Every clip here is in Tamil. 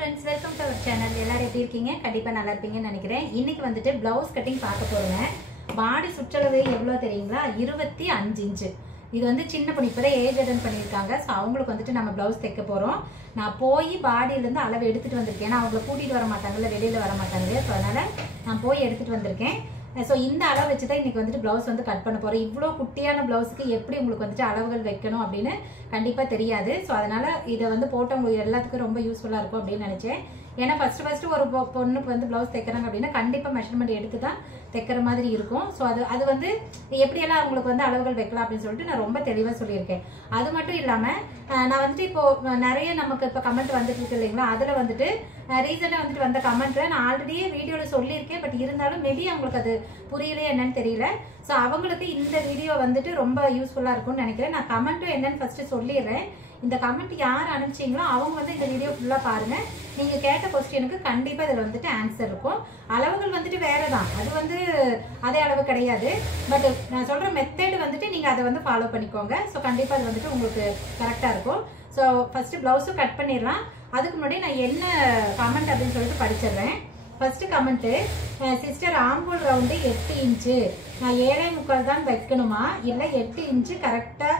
friends, welcome to our channel. எல்லாரும் எப்படி இருக்கீங்க? கண்டிப்பா நல்லா இருப்பீங்கன்னு நினைக்கிறேன். இன்னைக்கு வந்துட்டு ப்ளவுஸ் கட்டிங் பார்க்க போறோம். பாடி சுற்றளவு எவ்வளவு தெரியுங்களா? 25 இன்ச். இது வந்து சின்ன பொண்ணு இப்பதான் ஏஜ் அட்டன் பண்ணிருக்காங்க. சோ அவங்களுக்கு வந்துட்டு நம்ம ப்ளவுஸ் தைக்க போறோம். நான் போய் பாடியில இருந்து அளவு எடுத்துட்டு வந்திருக்கேன். நான் அவங்கள கூட்டிட்டு வர மாட்டாங்கல்ல, வெளியில வர மாட்டாங்க. சோ அதனால நான் போய் எடுத்துட்டு வந்திருக்கேன். ஸோ இந்த அளவு வச்சு தான் இன்னைக்கு வந்துட்டு ப்ளவுஸ் வந்து கட் பண்ண போகிறோம். இவ்வளோ குட்டியான ப்ளவுஸுக்கு எப்படி உங்களுக்கு வந்துட்டு அளவுகள் வைக்கணும் அப்படின்னு கண்டிப்பாக தெரியாது. ஸோ அதனால இதை வந்து போட்டவங்களுக்கு எல்லாத்துக்கும் ரொம்ப யூஸ்ஃபுல்லாக இருக்கும் அப்படின்னு நினச்சேன். ஏன்னா ஃபர்ஸ்ட் ஒரு பொண்ணுக்கு வந்து ப்ளவுஸ் தைக்கிறாங்க அப்படின்னா கண்டிப்பாக மெஷர்மெண்ட் எடுத்து தான் தைக்கிற மாதிரி இருக்கும். ஸோ அது வந்து எப்படியெல்லாம் அவங்களுக்கு வந்து அளவுகள் வைக்கலாம் அப்படின்னு சொல்லிட்டு நான் ரொம்ப தெளிவாக சொல்லியிருக்கேன். அது மட்டும் இல்லாமல் நான் வந்துட்டு இப்போ நிறைய நமக்கு இப்போ கமெண்ட் வந்துட்டு இருக்கு இல்லைங்களா, அதில் வந்துட்டு ரீசெண்டாக வந்துட்டு வந்த கமெண்ட்டை நான் ஆல்ரெடியே வீடியோவில் சொல்லியிருக்கேன். பட் இருந்தாலும் மேபி அவங்களுக்கு அது புரியலையே என்னன்னு தெரியல. ஸோ அவங்களுக்கு இந்த வீடியோ வந்துட்டு ரொம்ப யூஸ்ஃபுல்லாக இருக்கும்னு நினைக்கிறேன். நான் கமெண்ட்டும் என்னன்னு ஃபர்ஸ்ட் சொல்லிடுறேன். இந்த கமெண்ட் யார் அனுப்பிச்சிங்களோ அவங்க வந்து இந்த வீடியோ ஃபுல்லாக பாருங்கள். நீங்கள் கேட்ட கொஸ்டினுக்கு கண்டிப்பாக இதில் வந்துட்டு ஆன்சர் இருக்கும். அளவுகள் வந்துட்டு வேறு தான், அது வந்து அதே அளவு கிடையாது. பட் நான் சொல்கிற மெத்தட் வந்துட்டு நீங்கள் அதை வந்து ஃபாலோ பண்ணிக்கோங்க. ஸோ கண்டிப்பாக அது வந்துட்டு உங்களுக்கு கரெக்டாக இருக்கும். ஸோ ஃபஸ்ட்டு ப்ளவுஸும் கட் பண்ணிடலாம். அதுக்கு முன்னாடி நான் என்ன கமெண்ட் அப்படின்னு சொல்லிட்டு படிச்சிடுறேன். ஃபர்ஸ்ட் கமெண்ட்டு, சிஸ்டர் ஆம்பூல் ரவுண்டு 8 இன்ச்சு, நான் 7.25 தான் வைக்கணுமா இல்லை 8 இன்ச்சு கரெக்டாக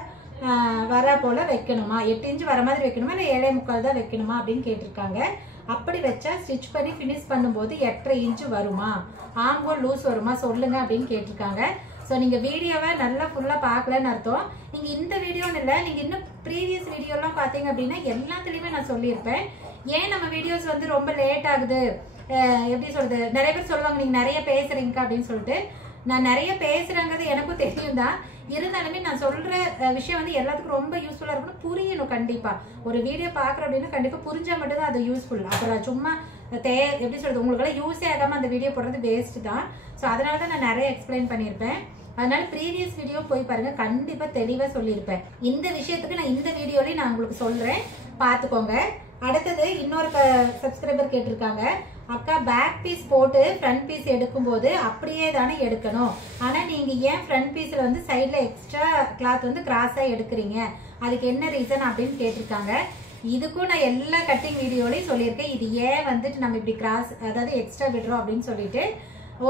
வர போல் வைக்கணுமா, 8 இன்ச்சு வர மாதிரி வைக்கணுமா இல்லை 7.25 தான் வைக்கணுமா அப்படின்னு கேட்டிருக்காங்க. அப்படி வச்சா ஸ்டிச் பண்ணி ஃபினிஷ் பண்ணும்போது 8.5 இன்ச்சு வருமா, ஆம்பூல் லூஸ் வருமா சொல்லுங்க அப்படின்னு கேட்டிருக்காங்க. ஸோ நீங்கள் வீடியோவை நல்லா ஃபுல்லாக பார்க்கலன்னு அர்த்தம். நீங்கள் இந்த வீடியோன்னு இல்லை, நீங்கள் இன்னும் ப்ரீவியஸ் வீடியோலாம் பார்த்தீங்க அப்படின்னா எல்லாத்துலேயுமே நான் சொல்லியிருப்பேன். ஏன் நம்ம வீடியோஸ் வந்து ரொம்ப லேட் ஆகுது, எப்படி சொல்றது, நிறைய பேர் சொல்லுவாங்க நீங்கள் நிறைய பேசுறீங்க அப்படின்னு சொல்லிட்டு. நான் நிறைய பேசுறேங்கிறது எனக்கும் தெரியும் தான். இருந்தாலுமே நான் சொல்ற விஷயம் வந்து எல்லாத்துக்கும் ரொம்ப யூஸ்ஃபுல்லா இருக்கணும், புரியணும். கண்டிப்பா ஒரு வீடியோ பாக்குறோம் அப்படின்னா கண்டிப்பா புரிஞ்சா மட்டும் தான் அது யூஸ்ஃபுல். அப்புறம் சும்மா எப்படி சொல்றது, உங்களுக்கு யூஸே ஆகாம அந்த வீடியோ போடுறது வேஸ்ட் தான். ஸோ அதனால தான் நான் நிறைய எக்ஸ்பிளைன் பண்ணியிருப்பேன். அதனால ப்ரீவியஸ் வீடியோ போய் பாருங்க, கண்டிப்பா தெளிவா சொல்லியிருப்பேன். இந்த விஷயத்துக்கு நான் இந்த வீடியோலயும் நான் உங்களுக்கு சொல்றேன், பாத்துக்கோங்க. அடுத்தது இன்னொரு சப்ஸ்கிரைபர் கேட்டிருக்காங்க, அக்கா பேக் பீஸ் போட்டு ஃப்ரண்ட் பீஸ் எடுக்கும்போது அப்படியே தானே எடுக்கணும், ஆனா நீங்க ஏன் ஃப்ரண்ட் பீஸ்ல வந்து சைட்ல எக்ஸ்ட்ரா கிளாத் வந்து கிராஸா எடுக்கிறீங்க, அதுக்கு என்ன ரீசன் அப்படின்னு கேட்டிருக்காங்க. இதுக்கும் நான் எல்லா கட்டிங் வீடியோலையும் சொல்லியிருக்கேன். இது ஏன் வந்துட்டு நம்ம இப்படி கிராஸ் அதாவது எக்ஸ்ட்ரா விடுறோம் அப்படின்னு சொல்லிட்டு.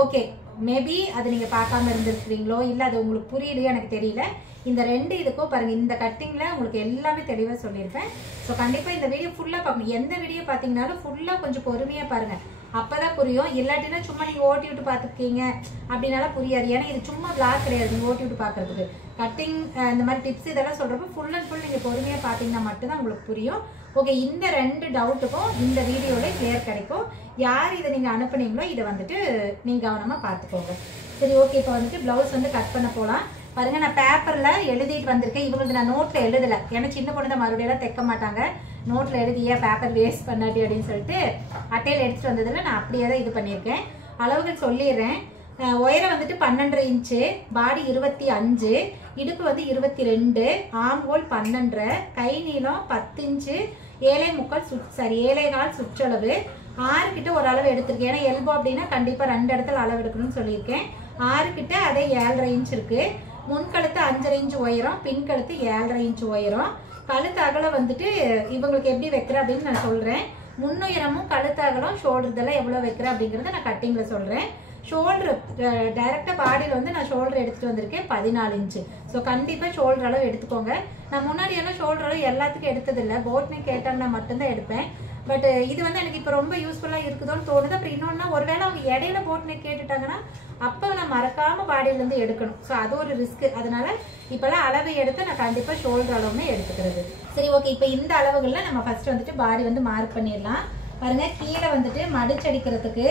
ஓகே, மேபி அது நீங்க பார்க்காம இருந்திருக்கிறீங்களோ இல்லை அது உங்களுக்கு புரியலையோ எனக்கு தெரியல. இந்த ரெண்டு இதுக்கும் பாருங்க, இந்த கட்டிங்ல உங்களுக்கு எல்லாமே தெளிவா சொல்லியிருப்பேன். ஸோ கண்டிப்பா இந்த வீடியோ ஃபுல்லா பார்க்கணும். எந்த வீடியோ பார்த்தீங்கன்னாலும் ஃபுல்லா கொஞ்சம் பொறுமையா பாருங்க, அப்பதான் புரியும். இல்லாட்டினா சும்மா நீங்க ஓட்டி விட்டு பார்த்துருக்கீங்க அப்படின்னாலும் புரியாது. ஏன்னா இது சும்மா விளாக் கிடையாது, நீங்க ஓட்டி விட்டு பார்க்கறதுக்கு. கட்டிங் இந்த மாதிரி டிப்ஸ் இதெல்லாம் சொல்றப்ப ஃபுல் அண்ட் ஃபுல் நீங்க பொறுமையா பார்த்தீங்கன்னா மட்டும்தான் உங்களுக்கு புரியும். ஓகே, இந்த ரெண்டு டவுட்டுக்கும் இந்த வீடியோல கிளியர் கிடைக்கும். யார் இதை நீங்க அனுப்புனீங்களோ இதை வந்துட்டு நீங்க கவனமா பார்த்துக்கோங்க. சரி, ஓகே, இப்போ வந்துட்டு பிளவுஸ் வந்து கட் பண்ண போகலாம். பாருங்க, நான் பேப்பர்ல எழுதிட்டு வந்திருக்கேன். இவங்களுக்கு நான் நோட்ல எழுதல, ஏன்னா சின்ன பொண்ணு தான் மறுபடியும் எல்லாம் தைக்க மாட்டாங்க. நோட்ல எழுதியா பேப்பர் வேஸ்ட் பண்ணாட்டி அப்படின்னு சொல்லிட்டு அட்டையில எடுத்துட்டு வந்ததுல நான் அப்படியே தான் இது பண்ணியிருக்கேன். அளவுகள் சொல்லிடுறேன். உயரம் வந்துட்டு 12 இன்ச்சு, பாடி 25, இடுப்பு வந்து 22, ஆம்ஹோல் 12, கை நீளம் 10 இன்ச்சு, 7.25 சுற்றளவு. 6 கிட்ட ஒரு அளவு எடுத்திருக்கேன். ஏன்னா எல்போ அப்படின்னா கண்டிப்பா 2 இடத்துல அளவு எடுக்கணும்னு சொல்லியிருக்கேன். 6 கிட்ட அதே 7.5 இன்ச் இருக்கு. முன்கழுத்து 5.5 இன்ச் உயரம், பின் கழுத்து 7.5 இன்ச் உயரம். கழுத்து அகலம் வந்துட்டு இவங்களுக்கு எப்படி வைக்கிற அப்படின்னு நான் சொல்றேன். முன்னுயரமும் கழுத்து அகலம் ஷோல்டர் இதெல்லாம் எவ்வளவு வைக்கிறேன் அப்படிங்கறத நான் கட்டிங்ல சொல்றேன். ஷோல்டர் டைரக்டா பாடியில வந்து நான் ஷோல்டர் எடுத்துட்டு வந்திருக்கேன் 14 இன்ச்சு. ஸோ கண்டிப்பா ஷோல்டர் அளவு எடுத்துக்கோங்க. நான் முன்னாடி எல்லாம் ஷோல்டர் அளவு எல்லாத்துக்கும் எடுத்தது இல்லை, போட்னே கேட்டாங்கன்னா மட்டும்தான் எடுப்பேன். பட் இது வந்து எனக்கு இப்போ ரொம்ப யூஸ்ஃபுல்லாக இருக்குதோன்னு தோணுது. அப்புறம் இன்னொன்னா, ஒருவேளை அவங்க இடையில போட்னே கேட்டுட்டாங்கன்னா அப்போ நான் மறக்காம பாடியிலேருந்து எடுக்கணும். ஸோ அது ஒரு ரிஸ்க். அதனால இப்போல்லாம் அளவு எடுத்து நான் கண்டிப்பாக ஷோல்டர் அளவுமே எடுத்துக்கிறது. சரி, ஓகே, இப்போ இந்த அளவுகளில் நம்ம ஃபர்ஸ்ட் வந்துட்டு பாடி வந்து மார்க் பண்ணிடலாம். பாருங்க, கீழே வந்துட்டு மடிச்சடிக்கிறதுக்கு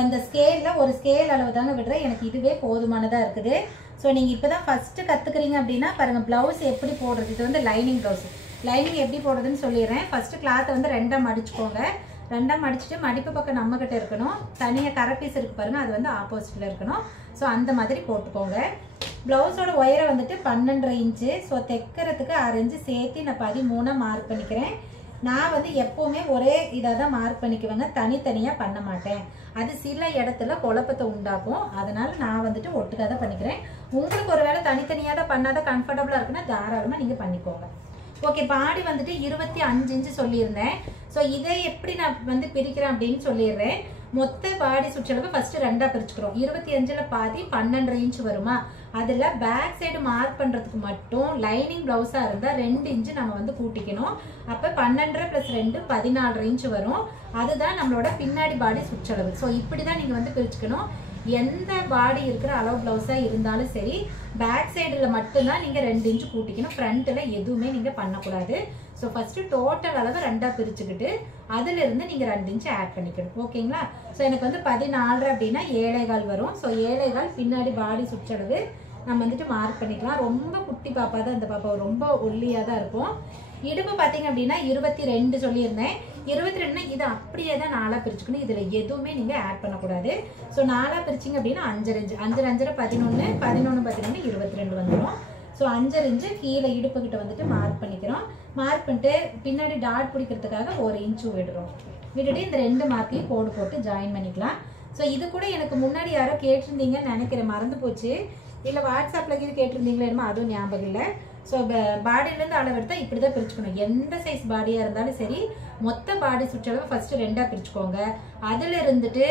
அந்த ஸ்கேலில் ஒரு ஸ்கேல் அளவு தாங்க விடுறேன். எனக்கு இதுவே போதுமானதாக இருக்குது. ஸோ நீங்கள் இப்போ தான் ஃபஸ்ட்டு கற்றுக்குறீங்க அப்படின்னா பாருங்கள், ப்ளவுஸ் எப்படி போடுறது. இது வந்து லைனிங் ப்ளவுஸ். லைனிங் எப்படி போடுறதுன்னு சொல்லிடுறேன். ஃபஸ்ட்டு கிளாத்தை வந்து 2ஆக மடிச்சுக்கோங்க. 2ஆக மடிச்சுட்டு மடிப்பு பக்கம் நம்மக்கிட்ட இருக்கணும். தனியாக கரப்பீஸ் இருக்கு பாருங்கள், அது வந்து ஆப்போசிட்டில் இருக்கணும். ஸோ அந்த மாதிரி போட்டுக்கோங்க. ப்ளவுஸோட உயரம் வந்துட்டு 12.5 இன்ச்சு. ஸோ தைக்கிறதுக்கு 6 இன்ச்சு சேர்த்து நான் 13ஆக மார்க் பண்ணிக்கிறேன். நான் வந்து எப்போவுமே ஒரே இதாக தான் மார்க் பண்ணிக்குவேங்க, தனித்தனியாக பண்ண மாட்டேன். அது சில இடத்துல குழப்பத்தை உண்டாக்கும். அதனால நான் வந்துட்டு ஒட்டுக்காக தான் பண்ணிக்கிறேன். உங்களுக்கு ஒரு வேளை தனித்தனியாக தான் பண்ணாதான் கம்ஃபர்டபுளாக இருக்குன்னா தாராளமாக நீங்கள் பண்ணிக்கோங்க. ஓகே, பாடி வந்துட்டு 25 இன்ச்சு சொல்லியிருந்தேன். ஸோ இதை எப்படி நான் வந்து பிரிக்கிறேன் அப்படின்னு சொல்லிடுறேன். மொத்த பாடி சுற்றளவு ஃபர்ஸ்ட் 2ஆ பிரிச்சுக்கிறோம். 25ல் பாதி 12.5 இன்ச்சு வருமா. அதில் பேக் சைடு மார்க் பண்ணுறதுக்கு மட்டும் லைனிங் ப்ளவுஸாக இருந்தால் 2 இன்ச்சு நம்ம வந்து கூட்டிக்கணும். அப்போ 12.5 + 2 14.5 இன்ச்சு வரும். அதுதான் நம்மளோட பின்னாடி பாடி சுற்றளவு. ஸோ இப்படி தான் நீங்கள் வந்து பிரிச்சுக்கணும். எந்த பாடி இருக்கிற அளவு ப்ளவுஸாக இருந்தாலும் சரி, பேக் சைடில் மட்டும்தான் நீங்கள் 2 இன்ச்சு கூட்டிக்கணும். ஃப்ரண்ட்டில் எதுவுமே நீங்கள் பண்ணக்கூடாது. ஸோ ஃபஸ்ட்டு டோட்டல் அளவு 2ஆக பிரிச்சுக்கிட்டு அதிலிருந்து நீங்கள் 2 இன்ச்சு ஆட் பண்ணிக்கணும். ஓகேங்களா. ஸோ எனக்கு வந்து 14 அப்படின்னா 7.25 வரும். ஸோ 7.25 பின்னாடி பாடி சுற்றளவு நம்ம வந்துட்டு மார்க் பண்ணிக்கலாம். ரொம்ப குட்டி பாப்பா தான் இந்த பாப்பா, ரொம்ப ஒல்லியாக தான் இருக்கும். இடுப்பு பார்த்தீங்க அப்படின்னா 22 சொல்லியிருந்தேன். 22னா இது அப்படியே தான் 4ஆக பிரிச்சுக்கணும். இதில் எதுவுமே நீங்கள் ஆட் பண்ணக்கூடாது. ஸோ 4ஆக பிரிச்சிங்க அப்படின்னா 5 இன்ச்சு 5 5 11 11 11 22 வந்துடும். ஸோ 5 இன்ச்சு கீழே இடுப்பு கிட்ட வந்துட்டு மார்க் பண்ணிக்கிறோம். மார்க் பண்ணிட்டு பின்னாடி டாட் பிடிக்கிறதுக்காக 1 இன்ச்சு விடுறோம். விட்டுட்டு இந்த 2 மார்க்கையும் கோடு போட்டு ஜாயின் பண்ணிக்கலாம். ஸோ இது கூட எனக்கு முன்னாடி யாரோ கேட்டிருந்தீங்கன்னு நினைக்கிறேன், மறந்து போச்சு. இல்லை வாட்ஸ்அப்பில் இது கேட்டிருந்தீங்களே என்னமோ, அதுவும் ஞாபகம் இல்லை. ஸோ பாடியிலேருந்து அளவு எடுத்தால் இப்படி தான் பிரிச்சுக்கணும். எந்த சைஸ் பாடியாக இருந்தாலும் சரி, மொத்த பாடி சுற்றளவு ஃபஸ்ட்டு 2ஆக பிரிச்சுக்கோங்க. அதில் இருந்துட்டு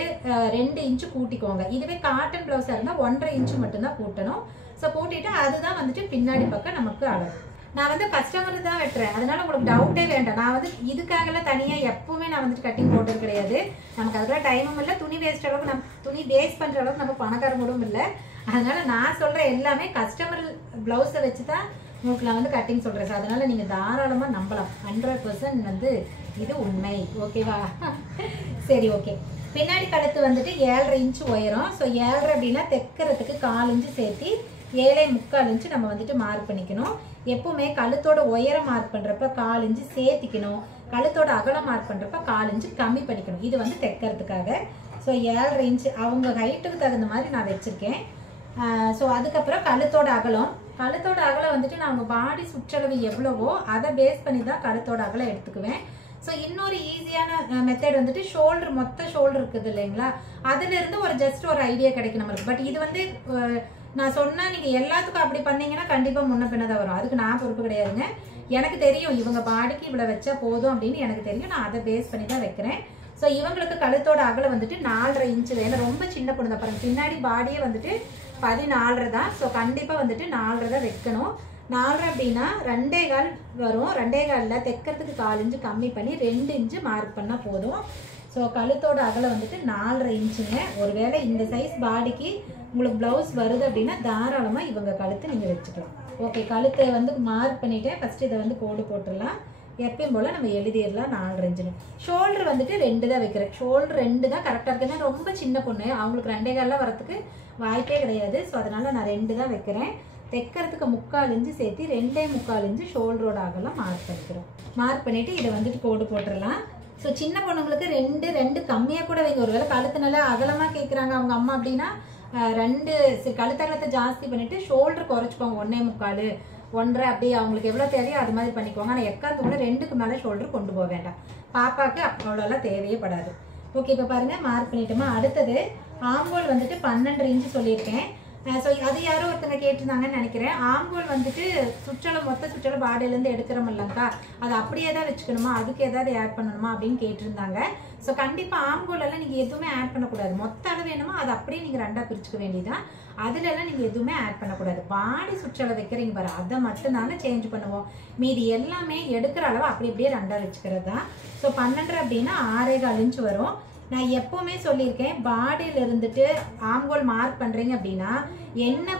2 இன்ச்சு கூட்டிக்கோங்க. இதுவே காட்டன் ப்ளவுஸாக இருந்தால் 1.5 இன்ச்சு மட்டும்தான் கூட்டணும். ஸோ கூட்டிட்டு அதுதான் வந்துட்டு பின்னாடி பக்கம் நமக்கு அளவு. நான் வந்து கஸ்டமர் தான் வெட்டுறேன், அதனால உங்களுக்கு டவுட்டே வேண்டாம். நான் வந்து இதுக்காகலாம் தனியாக எப்பவுமே நான் வந்துட்டு கட்டிங் போட்டது கிடையாது. நமக்கு அதெல்லாம் டைமும் இல்லை, துணி வேஸ்ட் அளவுக்கு நம்ம துணி வேஸ்ட் பண்ணுற அளவுக்கு நம்ம பணக்காரங்களும் இல்லை. அதனால நான் சொல்கிற எல்லாமே கஸ்டமர் ப்ளவுஸை வச்சு தான் உங்களுக்கு நான் வந்து கட்டிங் சொல்கிறேன். சார் அதனால் நீங்கள் தாராளமாக நம்பலாம். 100% வந்து இது உண்மை. ஓகேவா. சரி, ஓகே. பின்னாடி கழுத்து வந்துட்டு 7.5 இன்ச்சு உயரம். ஸோ 7.5 அப்படின்னா தைக்கிறதுக்கு 1/4 இன்ச்சு சேர்த்து 7.25 இன்ச்சு நம்ம வந்துட்டு மார்க் பண்ணிக்கணும். எப்பவுமே கழுத்தோட உயரம் மார்க் பண்ணுறப்ப 1/4 இன்ச்சு சேர்த்திக்கணும். கழுத்தோட அகலம் மார்க் பண்ணுறப்ப 1/4 இன்ச்சு கம்மி பண்ணிக்கணும். இது வந்து தைக்கிறதுக்காக. ஸோ 7.5 இன்ச்சு அவங்க ஹைட்டுக்கு தகுந்த மாதிரி நான் வச்சுருக்கேன். ஸோ அதுக்கப்புறம் கழுத்தோட அகலம் வந்துட்டு நான் உங்கள் பாடி சுற்றளவு எவ்வளவோ அதை பேஸ் பண்ணி தான் கழுத்தோட அகலம் எடுத்துக்குவேன். ஸோ இன்னொரு ஈஸியான மெத்தட் வந்துட்டு மொத்த ஷோல்டர் இருக்குது இல்லைங்களா, அதுலேருந்து ஜஸ்ட் ஒரு ஐடியா கிடைக்கும் நம்மளுக்கு. பட் இது வந்து நான் சொன்னால் நீங்கள் எல்லாத்துக்கும் அப்படி பண்ணீங்கன்னா கண்டிப்பாக முன்ன பின்ன தான் வரும். அதுக்கு நான் பொறுப்பு கிடையாதுங்க. எனக்கு தெரியும் இவங்க பாடிக்கு இவ்வளோ வச்சா போதும் அப்படின்னு எனக்கு தெரியும். நான் அதை பேஸ் பண்ணி தான் வைக்கிறேன். ஸோ இவங்களுக்கு கழுத்தோட அகலம் வந்துட்டு 4.5 இன்ச்சு தான். ஏன்னா ரொம்ப சின்ன பொண்ணு தான் பாருங்க. பின்னாடி பாடியே வந்துட்டு 14.5 தான். ஸோ கண்டிப்பாக வந்துட்டு 4.5 தான் வைக்கணும். 4.5 அப்படின்னா 2.25 வரும். 2.25ல் தைக்கிறதுக்கு 1/4 இன்ச்சு கம்மி பண்ணி 2 இன்ச்சு மார்க் பண்ணால் போதும். ஸோ கழுத்தோட அகலம் வந்துட்டு 4.5 இன்ச்சுங்க. ஒருவேளை இந்த சைஸ் பாடிக்கு உங்களுக்கு ப்ளவுஸ் வருது அப்படின்னா தாராளமாக இவங்க கழுத்து நீங்கள் வச்சுக்கலாம். ஓகே, கழுத்தை வந்து மார்க் பண்ணிவிட்டேன். ஃபஸ்ட்டு இதை வந்து கோடு போட்டுடலாம். எப்பயும் போல் நம்ம எழுதிடலாம் 4.5 இன்ச்சுன்னு. ஷோல்டர் வந்துட்டு 2 தான் வைக்கிறேன். ஷோல்டர் 2 தான் கரெக்டாக இருக்குன்னா ரொம்ப சின்ன பொண்ணு, அவங்களுக்கு 2.25 வரத்துக்கு வாய்ப்பே கிடையாது. ஸோ அதனால் நான் 2 தான் வைக்கிறேன். தைக்கிறதுக்கு 3/4 இன்ச்சு சேர்த்து 2.25 இன்ச்சு ஷோல்டரோட அகலம் மார்க் பண்ணிக்கிறோம். மார்க் பண்ணிவிட்டு இதை வந்துட்டு கோடு போட்டுடலாம். ஸோ சின்ன பொண்ணுங்களுக்கு 2 கம்மியாக கூட வைங்க. ஒருவேளை கழுத்து நல்லா அகலமாக கேட்குறாங்க அவங்க அம்மா அப்படின்னா 2 கழுத்தகலத்தை ஜாஸ்தி பண்ணிவிட்டு ஷோல்டர் குறைச்சிக்கோங்க. 1.25 1.5 அப்படி அவங்களுக்கு எவ்வளோ தேவையோ அது மாதிரி பண்ணிக்கோங்க. ஆனால் எக்காந்து கூட 2க்கு மேலே ஷோல்டர் கொண்டு போக வேண்டாம். பாப்பாவுக்கு அவ்வளோலாம் தேவையே படாது. ஓகே, இப்போ பாருங்கள் மார்க் பண்ணிட்டோமா. அடுத்தது ஆம்போல் வந்துட்டு 12.5 இன்ச்சு சொல்லியிருக்கேன். ஸோ அது யாரோ ஒருத்தங்க கேட்டிருந்தாங்கன்னு நினைக்கிறேன். ஆம்போல் வந்துட்டு மொத்த சுற்றளவு பாடியிலேருந்து எடுக்கிறோம் இல்லைங்கக்கா, அது அப்படியே தான் வச்சுக்கணுமா, அதுக்கு ஏதாவது ஆட் பண்ணணுமா அப்படின்னு கேட்டிருந்தாங்க. ஸோ கண்டிப்பாக ஆம்போலெல்லாம் நீங்கள் எதுவுமே ஆட் பண்ணக்கூடாது. மொத்த அளவு வேணுமோ அதை அப்படியே நீங்கள் 2ஆக பிரிச்சுக்க வேண்டியதான். அதுலலாம் நீங்கள் எதுவுமே ஆட் பண்ணக்கூடாது. பாடி சுற்றளவு வைக்கிறீங்க பாரு, அதை மட்டும்தானே சேஞ்ச் பண்ணுவோம். மீதி எல்லாமே எடுக்கிற அளவு அப்படி அப்படியே 2ஆக வச்சுக்கிறது தான். ஸோ 12 அப்படின்னா 6.25 இன்ச்சு வரும். நான் எப்பவுமே சொல்லியிருக்கேன், பாடியில் இருந்துட்டு ஆம்கோல் மார்க் பண்ணுறீங்க அப்படின்னா என்ன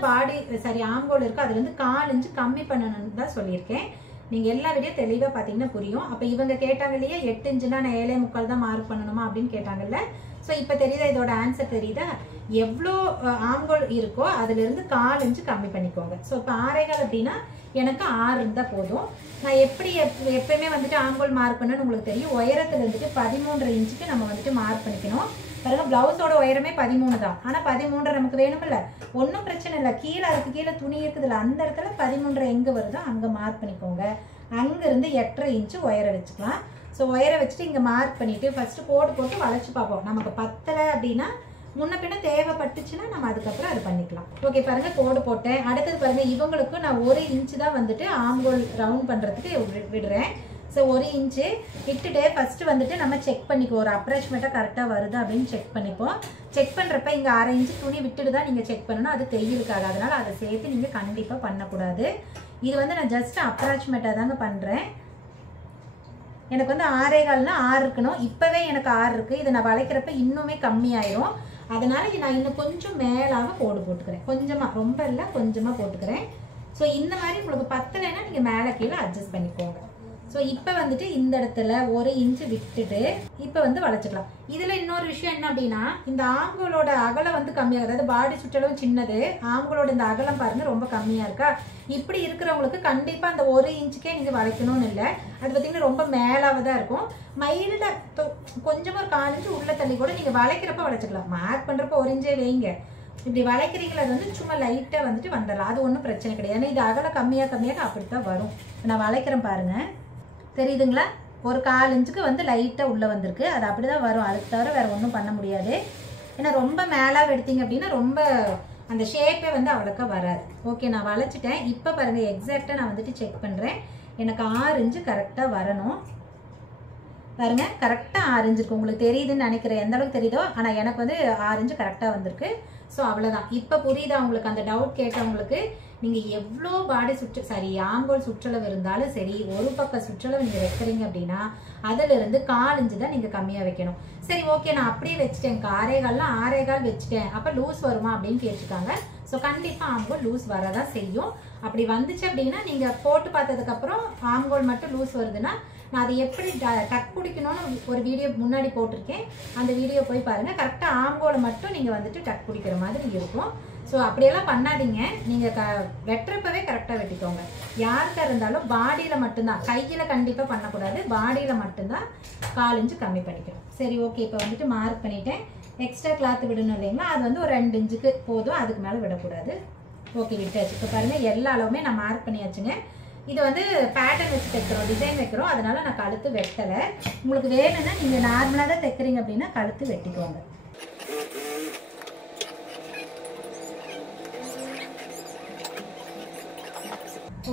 ஆம்கோல் இருக்கோ அதுலேருந்து 1/4 இன்ச்சு கம்மி பண்ணணும்னு தான் சொல்லியிருக்கேன். நீங்கள் எல்லா வீடியோ தெளிவாக பார்த்தீங்கன்னா புரியும். அப்போ இவங்க கேட்டாங்க இல்லையா 8 இன்ச்சுனா நான் 7.25 தான் மார்க் பண்ணணுமா அப்படின்னு கேட்டாங்கல்ல. ஸோ இப்போ தெரியுதா, இதோட ஆன்சர் தெரியுதா? எவ்வளோ ஆம்கோல் இருக்கோ அதுலேருந்து 1/4 இன்ச்சு கம்மி பண்ணிக்கோங்க. ஸோ இப்போ 6.25 அப்படின்னா எனக்கு 6 இருந்தால் போதும். நான் எப்பயுமே வந்துட்டு ஆம்கோல் மார்க் பண்ணணும்னு உங்களுக்கு தெரியும். உயரத்தில் இருந்துட்டு 13.5 இன்ச்சுக்கு நம்ம வந்துட்டு மார்க் பண்ணிக்கணும். பாருங்க, பிளவுஸோட உயரமே 13 தான். ஆனால் 13 நமக்கு வேணுமில்ல, ஒன்றும் பிரச்சனை இல்லை. அதுக்கு கீழே துணி இருக்குதுல்ல, அந்த இடத்துல 13 எங்கே வருதோ அங்கே மார்க் பண்ணிக்கோங்க. அங்கேருந்து 8.5 இன்ச்சு உயரம் வச்சுக்கலாம். ஸோ உயரம் வச்சுட்டு இங்கே மார்க் பண்ணிவிட்டு ஃபஸ்ட்டு கோடு போட்டு வளைச்சி பார்ப்போம். நமக்கு பத்தலை அப்படின்னா முன்ன பின்ன தேவைப்பட்டுச்சுன்னா நம்ம அதுக்கப்புறம் அது பண்ணிக்கலாம். ஓகே பாருங்க, கோடு போட்டேன். அடுத்தது பாருங்க, இவங்களுக்கும் நான் 1 இன்ச் தான் வந்துட்டு ஆம்கோல் ரவுண்ட் பண்றதுக்கு விடுறேன். ஸோ 1 இன்ச்சு விட்டுட்டு ஃபர்ஸ்ட் வந்துட்டு நம்ம செக் பண்ணிக்குவோம், ஒரு அப்ராக்சிமேட்டாக கரெக்டாக வருது அப்படின்னு செக் பண்ணிப்போம். செக் பண்ணுறப்ப இங்கே 1/2 இன்ச்சு துணி விட்டுட்டு தான் நீங்கள் செக் பண்ணணும், அது தையலுக்காக. அதனால அதை சேர்த்து நீங்கள் கண்டிப்பாக பண்ணக்கூடாது. இது வந்து நான் ஜஸ்ட் அப்ராக்சிமேட்டாக தாங்க பண்ணுறேன். எனக்கு வந்து 6.25னா 6 இருக்கணும். இப்போவே எனக்கு 6 இருக்குது. இதை நான் வளைக்கிறப்ப இன்னுமே கம்மியாயிரும். அதனால நான் இன்னும் கொஞ்சம் மேலாக கோடு போட்டுக்கிறேன். கொஞ்சமாக, ரொம்ப இல்லை, கொஞ்சமாக போட்டுக்கிறேன். ஸோ இந்த மாதிரி உங்களுக்கு பத்தலைன்னா நீங்கள் மேலே கீழே அட்ஜஸ்ட் பண்ணிக்கோங்க. ஸோ இப்போ வந்துட்டு இந்த இடத்துல 1 இன்ச்சு விட்டுட்டு இப்போ வந்து வளைச்சிக்கலாம். இதில் இன்னொரு விஷயம் என்ன அப்படின்னா, இந்த ஆம்கோலோட அகலம் வந்து கம்மியாக, அதாவது பாடி சுற்றளவு சின்னது, ஆம்கோலோட இந்த அகலம் பாருங்கள் ரொம்ப கம்மியாக இருக்கா. இப்படி இருக்கிறவங்களுக்கு கண்டிப்பாக அந்த 1 இன்ச்சுக்கே நீங்கள் வளைக்கணும்னு இல்லை. அது பார்த்திங்கன்னா ரொம்ப மேலாக தான் இருக்கும். மைல்டாக கொஞ்சமாக ஒரு 4 இன்ச்சு உள்ள தள்ளி கூட நீங்கள் வளைக்கிறப்ப வளைச்சிக்கலாம். மார்க் பண்ணுறப்ப 1 இன்ச்சே வைங்க. இப்படி வளைக்கிறீங்களா, அது வந்து சும்மா லைட்டாக வந்துட்டு வந்துடலாம். அது ஒன்றும் பிரச்சனை கிடையாது. ஏன்னா இது அகலம் கம்மியாக அப்படித்தான் வரும். நான் வளைக்கிறேன் பாருங்கள், தெரியுதுங்களா? ஒரு 4 இன்ச்சுக்கு வந்து லைட்டாக உள்ளே வந்திருக்கு. அது அப்படி தான் வரும், அதுக்கு தவிர வேறு ஒன்றும் பண்ண முடியாது. ஏன்னா ரொம்ப மேலாக எடுத்தீங்க அப்படின்னா ரொம்ப அந்த ஷேப்பே வந்து அவ்வளோக்கா வராது. ஓகே, நான் வளைச்சிட்டேன். இப்போ பாருங்கள், எக்ஸாக்டாக நான் வந்துட்டு செக் பண்ணுறேன். எனக்கு 6 இன்ச்சு கரெக்டாக வரணும். பாருங்கள், கரெக்டாக 6 இன்ச்சு இருக்குது. உங்களுக்கு தெரியுதுன்னு நினைக்கிறேன், எந்த அளவுக்கு தெரியுதோ. ஆனால் எனக்கு வந்து 6 இன்ச்சு கரெக்டாக வந்திருக்கு. ஸோ அவ்வளோதான். இப்போ புரியுதா உங்களுக்கு? அந்த டவுட் கேட்டவங்களுக்கு நீங்கள் எவ்வளோ பாடி ஆம்கோல் சுற்றளவு இருந்தாலும் சரி, ஒரு பக்கம் சுற்றளவு நீங்கள் வைக்கிறீங்க அப்படின்னா அதிலிருந்து 4 இன்ச்சு தான் நீங்கள் கம்மியாக வைக்கணும். சரி, ஓகே, நான் அப்படியே வச்சுட்டேன், 6.25 வச்சுட்டேன், அப்போ லூஸ் வருமா அப்படின்னு கேட்டுருக்காங்க. ஸோ கண்டிப்பாக ஆம்கோல் லூஸ் வரதான் செய்யும். அப்படி வந்துச்சு அப்படின்னா நீங்கள் போட்டு பார்த்ததுக்கப்புறம் ஆம்கோல் மட்டும் லூஸ் வருதுன்னா நான் அதை எப்படி டக் பிடிக்கணும்னு ஒரு வீடியோ முன்னாடி போட்டிருக்கேன். அந்த வீடியோ போய் பாருங்கள். கரெக்டாக ஆம்கோலை மட்டும் நீங்கள் வந்துட்டு டக் பிடிக்கிற மாதிரி இருக்கும். ஸோ அப்படியெல்லாம் பண்ணாதீங்க. நீங்கள் வெட்டுறப்பவே கரெக்டாக வெட்டிக்கோங்க. யாருக்கா இருந்தாலும் பாடியில் மட்டும்தான், கையில் கண்டிப்பாக பண்ணக்கூடாது. பாடியில் மட்டும்தான் 4 இன்ச்சு கம்மி பண்ணிக்கணும். சரி, ஓகே, இப்போ வந்துட்டு மார்க் பண்ணிட்டேன். எக்ஸ்ட்ரா கிளாத் விடணும் இல்லைங்களா, அது வந்து ஒரு 2 இன்ச்சுக்கு போதும், அதுக்கு மேலே விடக்கூடாது. ஓகே, விட்டாச்சு. இப்போ பாருங்கள், எல்லா அளவுமே நான் மார்க் பண்ணியாச்சுங்க. இது வந்து பேட்டர்ன் வச்சு தைக்கிறோம், டிசைன் வைக்கிறோம். அதனால நான் கழுத்து வெட்டலை. உங்களுக்கு வேணும்னா நீங்கள் நார்மலாக தான் தைக்கிறீங்க அப்படின்னா கழுத்து வெட்டிக்கோங்க.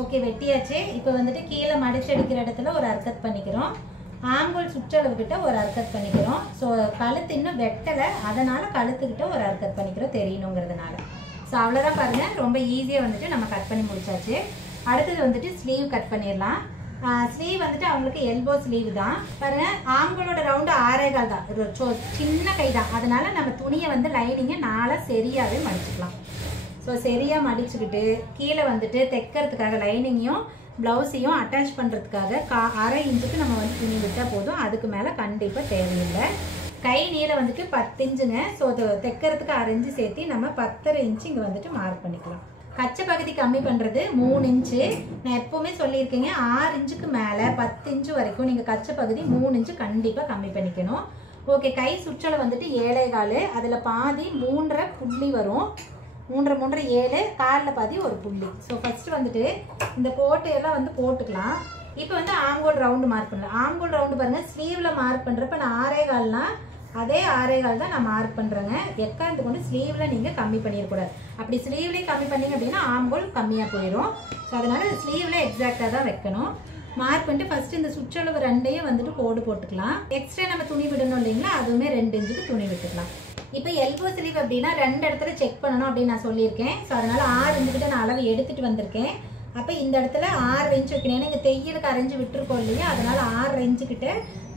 ஓகே, வெட்டியாச்சு. இப்போ வந்துட்டு கீழே மடிச்சடிக்கிற இடத்துல ஒரு அர்க்கத் பண்ணிக்கிறோம். ஆம்கோல் சுற்றளவு கிட்ட ஒரு அர்க்கத் பண்ணிக்கிறோம். ஸோ கழுத்து இன்னும் வெட்டலை, அதனால் கழுத்துக்கிட்ட ஒரு அர்க்கத் பண்ணிக்கிறோம், தெரியணுங்கிறதுனால. ஸோ அவ்வளோதான் பாருங்கள், ரொம்ப ஈஸியாக வந்துட்டு நம்ம கட் பண்ணி முடிச்சாச்சு. அடுத்தது வந்துட்டு ஸ்லீவ் கட் பண்ணிடலாம். ஸ்லீவ் வந்துட்டு அவங்களுக்கு எல்போ ஸ்லீவ் தான். பாருங்க, ஆம்கோலோட ரவுண்டு 6.25 தான், சின்ன கை தான். அதனால நம்ம துணியை வந்து லைனிங்கை 4 சரியாகவே மடிச்சுக்கலாம். ஸோ சரியாக மடிச்சுக்கிட்டு கீழே வந்துட்டு தைக்கிறதுக்காக லைனிங்கையும் ப்ளவுஸையும் அட்டாச் பண்ணுறதுக்காக 1/2 இன்ச்சுக்கு நம்ம வந்து துணி விட்டால் போதும். அதுக்கு மேலே கண்டிப்பாக தேவையில்லை. கை நீளம் வந்துட்டு 10 இன்ச்சுங்க. ஸோ அது தைக்கிறதுக்கு 1/2 இன்ச்சு சேர்த்து நம்ம 10.5 இன்ச்சு இங்கே வந்துட்டு மார்க் பண்ணிக்கலாம். கச்சை பகுதி கம்மி பண்ணுறது 3 இன்ச்சு. நான் எப்போவுமே சொல்லியிருக்கேங்க, 6 இன்ச்சுக்கு மேலே 10 இன்ச்சு வரைக்கும் நீங்கள் கச்சை பகுதி 3 இன்ச்சு கண்டிப்பாக கம்மி பண்ணிக்கணும். ஓகே, கை சுற்றளவு வந்துட்டு 7.25, அதில் பாதி 3.5 புள்ளி வரும். 3.5 7, காலில் பாதி ஒரு புள்ளி. ஸோ ஃபஸ்ட்டு வந்துட்டு இந்த கோட்டையெல்லாம் வந்து போட்டுக்கலாம். இப்போ வந்து ஆம்கோல் ரவுண்டு மார்க் பண்ணலாம். ஆம்கோல் ரவுண்டு பாருங்கள், ஸ்லீவில் மார்க் பண்ணுறப்ப நான் 6.25னா அதே 6.25 தான் நான் மார்க் பண்ணுறேங்க. எக்காந்து கொண்டு ஸ்லீவில் நீங்கள் கம்மி பண்ணிடக்கூடாது. அப்படி ஸ்லீவ்லேயே கம்மி பண்ணிங்க அப்படின்னா ஆம்கோல் கம்மியாக போயிடும். ஸோ அதனால் ஸ்லீவில் எக்ஸாக்டாக தான் வைக்கணும். மார்க் பண்ணிட்டு ஃபஸ்ட்டு இந்த சுற்றளவு 2ஐயும் வந்துட்டு கோடு போட்டுக்கலாம். எக்ஸ்ட்ரா நம்ம துணி விடணும் இல்லைங்களா, அதுவுமே 2 இன்ச்சுக்கு துணி விட்டுக்கலாம். இப்போ எல்போ ஸ்லீவ் அப்படின்னா 2 இடத்துல செக் பண்ணணும் அப்படின்னு நான் சொல்லியிருக்கேன். ஸோ அதனால் 6 இன்ச்சுக்கிட்ட நான் அளவு எடுத்துகிட்டு வந்திருக்கேன். அப்போ இந்த இடத்துல 6 இன்ச்சு வைக்கணும். ஏன்னா இங்கே தையலுக்கு அரைஞ்சு விட்டுருக்கோம் இல்லையா, அதனால் 6 இன்ச்சுக்கிட்ட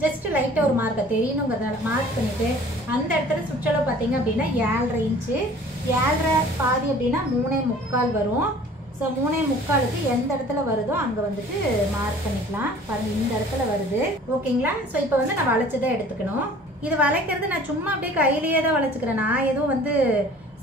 ஜஸ்ட் லைட்டாக ஒரு மார்க்கை தெரியணுங்கிறதுனால மார்க் பண்ணிவிட்டு அந்த இடத்துல சுற்றளவு பார்த்தீங்க அப்படின்னா 7.5 இன்ச்சு. 7.5 பாதி அப்படின்னா 3.25 வரும். ஸோ 3.25க்கு எந்த இடத்துல வருதோ அங்கே வந்துட்டு மார்க் பண்ணிக்கலாம். பாருங்கள், இந்த இடத்துல வருது. ஓகேங்களா? ஸோ இப்போ வந்து நான் வளைச்சதை எடுத்துக்கணும். இது வளைக்கிறது நான் சும்மா அப்படியே கையிலேயே தான் வளைச்சிக்கிறேன். நான் எதுவும் வந்து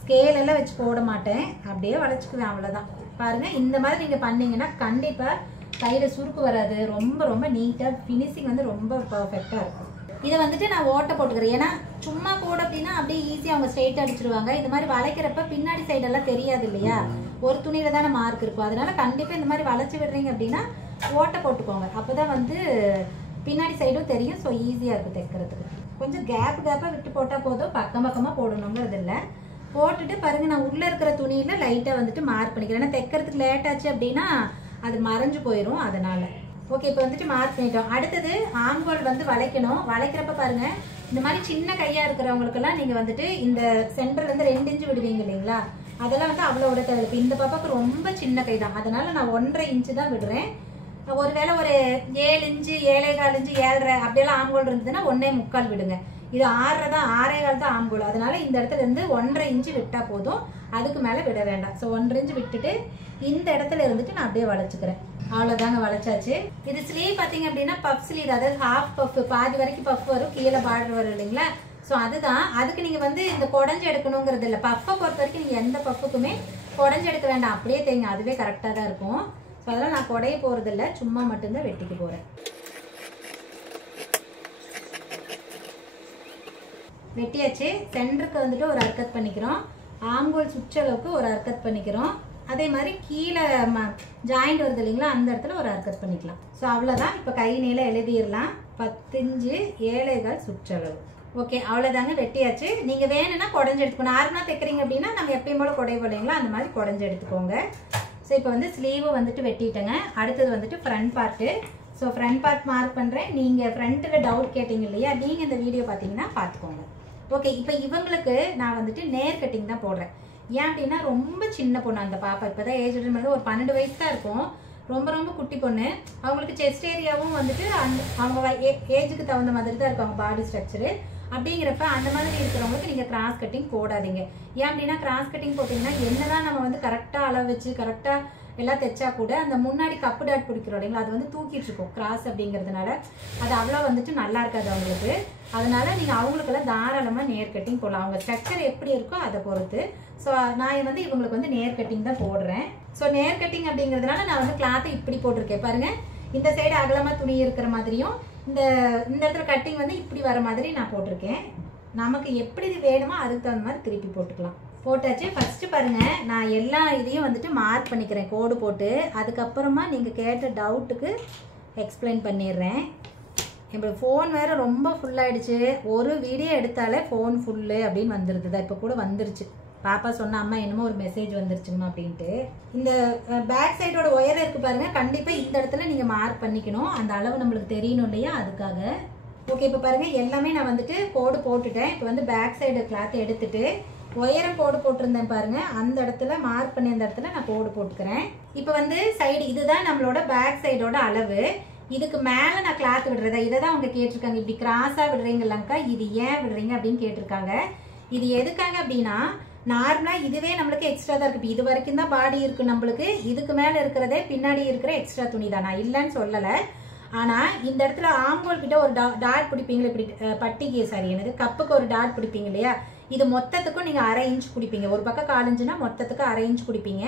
ஸ்கேல் எல்லாம் வச்சு போட மாட்டேன், அப்படியே வளைச்சிக்குவேன், அவ்வளோதான். பாருங்கள், இந்த மாதிரி நீங்கள் பண்ணிங்கன்னா கண்டிப்பாக கையில் சுருக்கு வராது. ரொம்ப ரொம்ப நீட்டாக ஃபினிஷிங் வந்து ரொம்ப பர்ஃபெக்டாக இருக்கும். இதை வந்துட்டு நான் ஓட்டை போட்டுக்கிறேன். ஏன்னா சும்மா போட அப்படின்னா அப்படியே ஈஸியாக அவங்க ஸ்ட்ரெயிட்டாக அடிச்சிருவாங்க. இது மாதிரி வளைக்கிறப்ப பின்னாடி சைடெல்லாம் தெரியாது இல்லையா, ஒரு துணியில் தானே மார்க் இருக்கும். அதனால கண்டிப்பாக இந்த மாதிரி வளைச்சி விடுறீங்க அப்படின்னா ஓட்டை போட்டுக்கோங்க. அப்போ தான் வந்து பின்னாடி சைடும் தெரியும். ஸோ ஈஸியாக இருக்கும் தைக்கிறதுக்கு. கொஞ்சம் கேப்பாக விட்டு போட்டால் போதும், பக்கம் பக்கமாக போடணுங்கிறது இல்லை. போட்டுட்டு பாருங்கள், நான் உள்ளே இருக்கிற துணியில் லைட்டாக வந்துட்டு மார்க் பண்ணிக்கிறேன். ஏன்னா தைக்கிறதுக்கு லேட் ஆச்சு அப்படின்னா அது மறைஞ்சு போயிடும், அதனால். ஓகே, இப்போ வந்துட்டு மார்க் பண்ணிட்டோம். அடுத்தது ஆம்கோல் வந்து வளைக்கணும். வளைக்கிறப்ப பாருங்கள், இந்த மாதிரி சின்ன கையாக இருக்கிறவங்களுக்கெல்லாம் நீங்கள் வந்துட்டு இந்த சென்டர்லேருந்து 2 இன்ச்சு விடுவீங்க இல்லைங்களா, அதெல்லாம் வந்து அவ்வளோ விட தேவை. இப்போ இந்த பாப்பாவுக்கு ரொம்ப சின்ன கை தான், அதனால நான் 1.5 இன்ச்சு தான் விடுறேன். ஒருவேளை ஒரு 7 இன்ச்சு 7.25 இன்ச்சு 7.5 அப்படியெல்லாம் ஆம்கோல் இருந்ததுன்னா 1.25 விடுங்க. இது 6.5 தான், 6.25 தான் ஆம்கோல். அதனால இந்த இடத்துல இருந்து 1.5 இன்ச்சு விட்டால் போதும், அதுக்கு மேலே விட வேண்டாம். ஸோ 1.5 இன்ச்சு விட்டுட்டு இந்த இடத்துல இருந்துட்டு நான் அப்படியே வளைச்சிக்கிறேன். அவ்வளோதாங்க, வளைச்சாச்சு. இது ஸ்லீவ் பார்த்தீங்க அப்படின்னா பஃப் ஸ்லீவ், அதாவது ஹாஃப் பஃப், பாதி வரைக்கும் பஃப் வரும், கீழே பார்டர் வரும் இல்லைங்களா. ஸோ அதுதான், அதுக்கு நீங்கள் வந்து இந்த குடஞ்சி எடுக்கணுங்கிறது இல்லை. பஃப்பை பொறுத்த வரைக்கும் நீங்கள் எந்த பஃப்புக்குமே குடஞ்சி எடுக்க வேண்டாம், அப்படியே தேங்க, அதுவே கரெக்டாக தான் இருக்கும். ஸோ அதெல்லாம் நான் குடைய போகிறதில்ல, சும்மா மட்டும்தான் வெட்டிக்கு போகிறேன். வெட்டியாச்சு. சென்டருக்கு வந்துட்டு ஒரு அர்க்கத் பண்ணிக்கிறோம், ஆம்கோல் சுற்றளவுக்கு ஒரு அர்க்கத் பண்ணிக்கிறோம். அதே மாதிரி கீழே ஜாயிண்ட் வருது இல்லைங்களா, அந்த இடத்துல ஒரு அர்க்கத் பண்ணிக்கலாம். ஸோ அவ்வளோதான். இப்போ கை நீளம் எழுதிடலாம், 10 இன்ச்சு 7.25 சுற்றளவு. ஓகே, அவ்வளோதாங்க, வெட்டியாச்சு. நீங்கள் வேணும்னா குடஞ்சி எடுத்துக்கணும். நார்மலாக தைக்கிறீங்க அப்படின்னா நம்ம எப்பயும் போல குடைவோம் இல்லைங்களா, அந்த மாதிரி குடஞ்சி எடுத்துக்கோங்க. ஸோ இப்போ வந்து ஸ்லீவு வந்துட்டு வெட்டிட்டேங்க. அடுத்தது வந்துட்டு front part. So front part mark பண்ணுறேன். நீங்கள் ஃப்ரண்ட்டில் டவுட் கேட்டிங்க இல்லையா, நீங்கள் இந்த வீடியோ பார்த்தீங்கன்னா பார்த்துக்கோங்க. ஓகே, இப்போ இவங்களுக்கு நான் வந்துட்டு நேர் கட்டிங் தான் போடுறேன். ஏன் அப்படின்னா ரொம்ப சின்ன பொண்ணு அந்த பாப்பா, இப்போ தான் ஏஜ் அட்டன் பண்ணது, ஒரு 12 வயசு தான் இருக்கும், ரொம்ப ரொம்ப குட்டி பொண்ணு. அவங்களுக்கு செஸ்ட் ஏரியாவும் வந்துட்டு அவங்க ஏஜுக்கு தகுந்த மாதிரி தான் இருக்கும் அவங்க பாடி ஸ்ட்ரக்சரு. அப்படிங்கிறப்ப அந்த மாதிரி இருக்கிறவங்களுக்கு நீங்கள் கிராஸ் கட்டிங் போடாதீங்க. ஏன் அப்படின்னா கிராஸ் கட்டிங் போட்டிங்கன்னா என்னதான் நம்ம வந்து கரெக்டாக அளவு வச்சு கரெக்டாக எல்லாம் தைச்சா கூட அந்த முன்னாடி கப்பு டாட் பிடிக்கிறோம் இல்லைங்களா, அது வந்து தூக்கிட்டு இருக்கும் கிராஸ் அப்படிங்கிறதுனால. அது அவ்வளோ வந்துட்டு நல்லா இருக்காது அவங்களுக்கு. அதனால நீங்கள் அவங்களுக்கெல்லாம் தாராளமாக நேர் கட்டிங் போடலாம், அவங்க ஸ்ட்ரக்சர் எப்படி இருக்கோ அதை பொறுத்து. ஸோ நான் வந்து இவங்களுக்கு வந்து நேர் கட்டிங் தான் போடுறேன். ஸோ நேர் கட்டிங் அப்படிங்கிறதுனால நான் வந்து கிளாத்தை இப்படி போட்டிருக்கேன் பாருங்கள். இந்த சைடு அகலமாக துணி இருக்கிற மாதிரியும் இந்த இடத்துல கட்டிங் வந்து இப்படி வர மாதிரி நான் போட்டிருக்கேன். நமக்கு எப்படி இது வேணுமோ அதுக்கு தகுந்த மாதிரி திருப்பி போட்டுக்கலாம். போட்டாச்சு. ஃபஸ்ட்டு பாருங்கள், நான் எல்லா இதையும் வந்துட்டு மார்க் பண்ணிக்கிறேன் கோடு போட்டு. அதுக்கப்புறமா நீங்கள் கேட்ட டவுட்டுக்கு எக்ஸ்பிளைன் பண்ணிடுறேன். என்னோடய ஃபோன் வேறு ரொம்ப ஃபுல்லாகிடுச்சு, ஒரு வீடியோ எடுத்தாலே ஃபோன் ஃபுல்லு அப்படின்னு வந்துடுது தான். இப்போ கூட வந்துருச்சு, பாப்பா சொன்ன அம்மா என்னமோ ஒரு மெசேஜ் வந்துருச்சுங்கம்மா அப்படின்ட்டு. இந்த பேக் சைடோட ஒயர் இருக்குது பாருங்கள், கண்டிப்பாக இந்த இடத்துல நீங்கள் மார்க் பண்ணிக்கணும், அந்த அளவு நம்மளுக்கு தெரியணும் இல்லையா, அதுக்காக. ஓகே, இப்போ பாருங்கள் எல்லாமே நான் வந்துட்டு கோடு போட்டுட்டேன். இப்போ வந்து பேக் சைடு கிளாத்தை எடுத்துட்டு ஒயரம் கோடு போட்டிருந்தேன் பாருங்கள், அந்த இடத்துல மார்க் பண்ணி அந்த இடத்துல நான் கோடு போட்டுக்கிறேன். இப்போ வந்து சைடு இதுதான் நம்மளோட பேக் சைடோட அளவு. இதுக்கு மேலே நான் கிளாத் விடுறதா, இதை தான் அவங்க கேட்டிருக்காங்க. இப்படி கிராஸாக விடுறீங்களாக்கா, இது ஏன் விடுறீங்க அப்படின்னு கேட்டிருக்காங்க. இது எதுக்காக அப்படின்னா, நார்மலாக இதுவே நம்மளுக்கு எக்ஸ்ட்ரா தான் இருக்குது. இப்போ இது வரைக்கும் தான் பாடி இருக்குது நம்மளுக்கு, இதுக்கு மேலே இருக்கிறதே பின்னாடி இருக்கிற எக்ஸ்ட்ரா துணி தான், நான் இல்லைன்னு சொல்லலை. ஆனால் இந்த இடத்துல ஆம்கோல் கிட்ட ஒரு டாட் பிடிப்பீங்களா, இப்படி பட்டிக்கு சாரி என்னது கப்புக்கு ஒரு டாட் பிடிப்பீங்க இல்லையா, இது மொத்தத்துக்கும் நீங்கள் 1/2 இன்ச் குடிப்பீங்க. ஒரு பக்கம் 1/4 இன்ச்சுனா மொத்தத்துக்கு 1/2 இன்ச் குடிப்பீங்க.